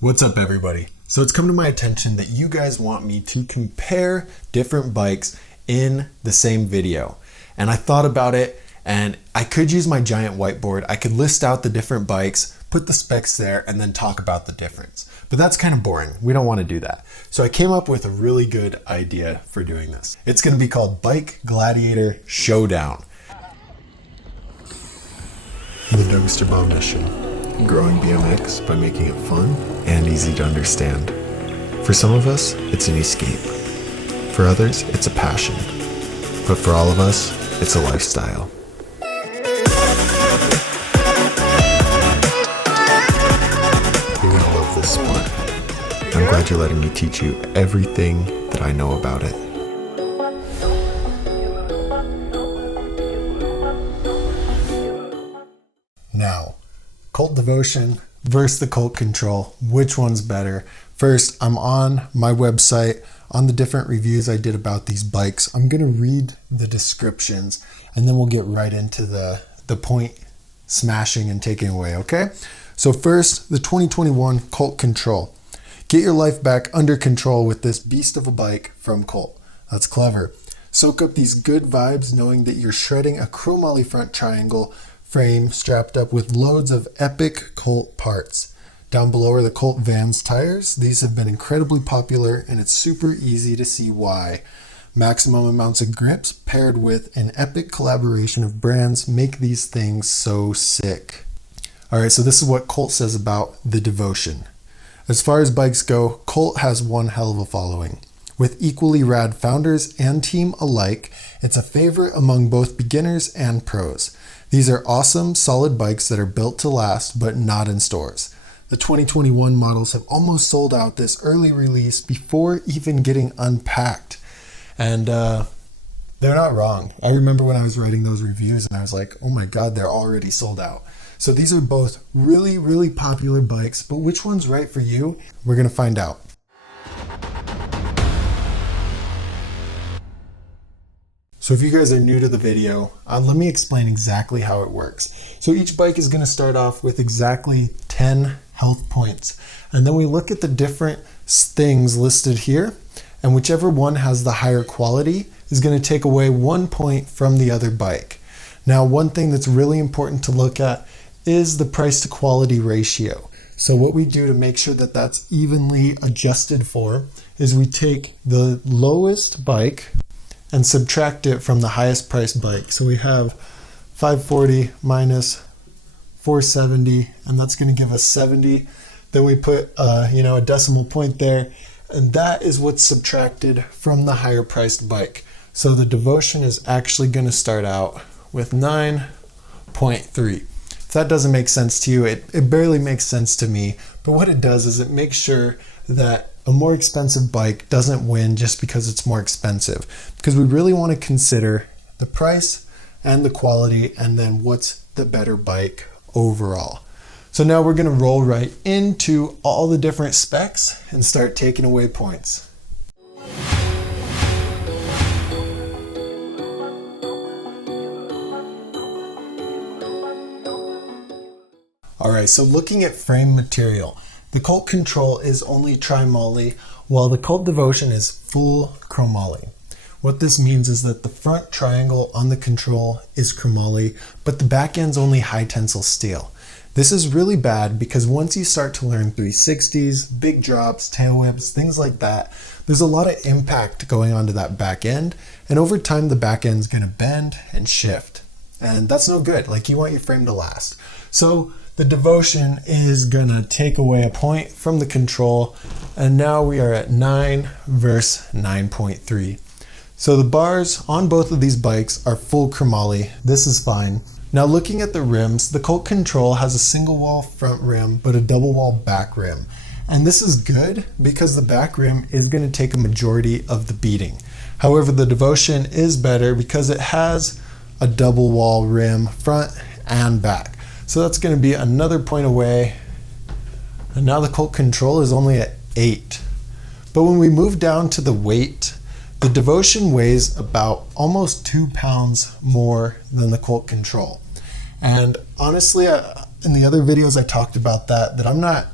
What's up, everybody? So it's come to my attention that you guys want me to compare different bikes in the same video. And I thought about it, and I could use my giant whiteboard. I could list out the different bikes, put the specs there, and then talk about the difference. But that's kind of boring. We don't want to do that. So I came up with a really good idea for doing this. It's going to be called Bike Gladiator Showdown. The Dumpster Bomb Mission. Growing BMX by making it fun and easy to understand. For some of us, it's an escape. For others, it's a passion. But for all of us, it's a lifestyle. You're gonna love this sport. I'm glad you're letting me teach you everything that I know about it. Now, Cult Devotion versus the Cult Control. Which one's better? First, I'm on my website on the different reviews I did about these bikes. I'm going to read the descriptions and then we'll get right into the point smashing and taking away, okay? So first, the 2021 Cult Control. Get your life back under control with this beast of a bike from Cult. That's clever. Soak up these good vibes knowing that you're shredding a chromoly front triangle frame strapped up with loads of epic Cult parts. Down below are the Cult Vans tires. These have been incredibly popular and it's super easy to see why. Maximum amounts of grips paired with an epic collaboration of brands make these things so sick. Alright, so this is what Cult says about the Devotion. As far as bikes go, Cult has one hell of a following. With equally rad founders and team alike, it's a favorite among both beginners and pros. These are awesome, solid bikes that are built to last, but not in stores. The 2021 models have almost sold out this early release before even getting unpacked. And they're not wrong. I remember when I was writing those reviews and I was like, oh my God, they're already sold out. So these are both really, really popular bikes, but which one's right for you? We're gonna find out. So if you guys are new to the video, let me explain exactly how it works. So each bike is going to start off with exactly 10 health points. And then we look at the different things listed here, and whichever one has the higher quality is going to take away 1 point from the other bike. Now, one thing that's really important to look at is the price to quality ratio. So what we do to make sure that that's evenly adjusted for is we take the lowest bike and subtract it from the highest priced bike. So we have 540 minus 470, and that's going to give us 70. Then we put a decimal point there, and that is what's subtracted from the higher priced bike. So the Devotion is actually going to start out with 9.3. If that doesn't make sense to you, it barely makes sense to me, but what it does is it makes sure that a more expensive bike doesn't win just because it's more expensive, because we really want to consider the price and the quality and then what's the better bike overall. So now we're going to roll right into all the different specs and start taking away points. Alright, so looking at frame material, the Cult Control is only tri-moly, while the Cult Devotion is full chromoly. What this means is that the front triangle on the Control is chromoly, but the back end's only high tensile steel. This is really bad because once you start to learn 360s, big drops, tail whips, things like that, there's a lot of impact going onto that back end, and over time the back end's going to bend and shift. And that's no good. Like, you want your frame to last. So the Devotion is gonna take away a point from the Control, and now we are at 9 versus 9.3. So the bars on both of these bikes are full chromoly. This is fine. Now looking at the rims, the Cult Control has a single wall front rim, but a double wall back rim. And this is good because the back rim is gonna take a majority of the beating. However, the Devotion is better because it has a double wall rim front and back. So that's going to be another point away. And now the Cult Control is only at 8. But when we move down to the weight, the Devotion weighs about almost 2 pounds more than the Cult Control. And honestly, in the other videos I talked about that I'm not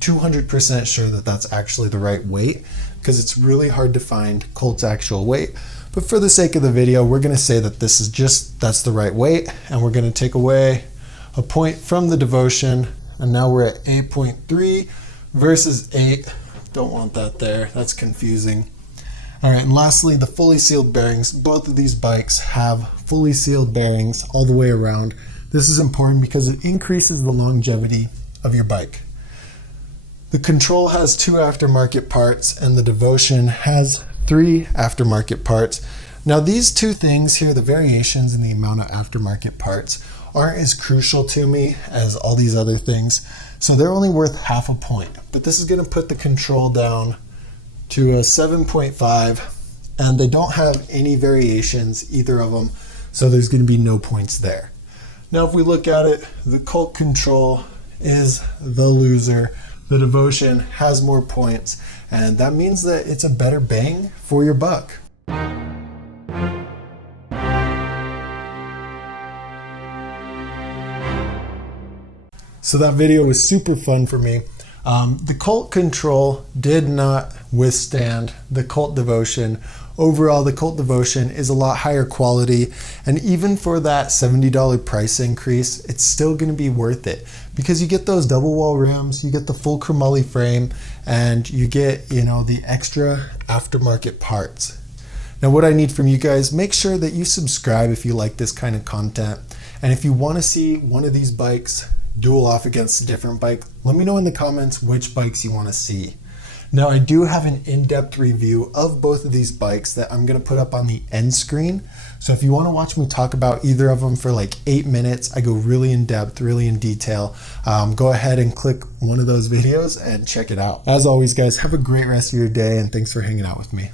200% sure that that's actually the right weight, because it's really hard to find Colt's actual weight. But for the sake of the video, we're going to say that that's the right weight, and we're going to take away a point from the devotion, and now we're at 8.3 versus 8. Don't want that there, that's confusing. All right, and lastly, the fully sealed bearings. Both of these bikes have fully sealed bearings all the way around. This is important because it increases the longevity of your bike. The Control has 2 aftermarket parts, and the Devotion has 3 aftermarket parts. Now these 2 things here, the variations in the amount of aftermarket parts, aren't as crucial to me as all these other things. So they're only worth half a point, but this is going to put the Control down to a 7.5, and they don't have any variations, either of them, so there's going to be no points there. Now if we look at it, the Colt Control is the loser. The Devotion has more points, and that means that it's a better bang for your buck. So that video was super fun for me. The Colt Control did not withstand the Colt Devotion. Overall, the Colt Devotion is a lot higher quality, and even for that $70 price increase, it's still going to be worth it because you get those double wall rims, you get the full chromoly frame, and you get, the extra aftermarket parts. Now what I need from you guys, make sure that you subscribe if you like this kind of content, and if you want to see one of these bikes duel off against a different bike, let me know in the comments which bikes you want to see. Now I do have an in-depth review of both of these bikes that I'm going to put up on the end screen. So if you want to watch me talk about either of them for like 8 minutes, I go really in depth, really in detail. Go ahead and click one of those videos and check it out. As always guys, have a great rest of your day, and thanks for hanging out with me.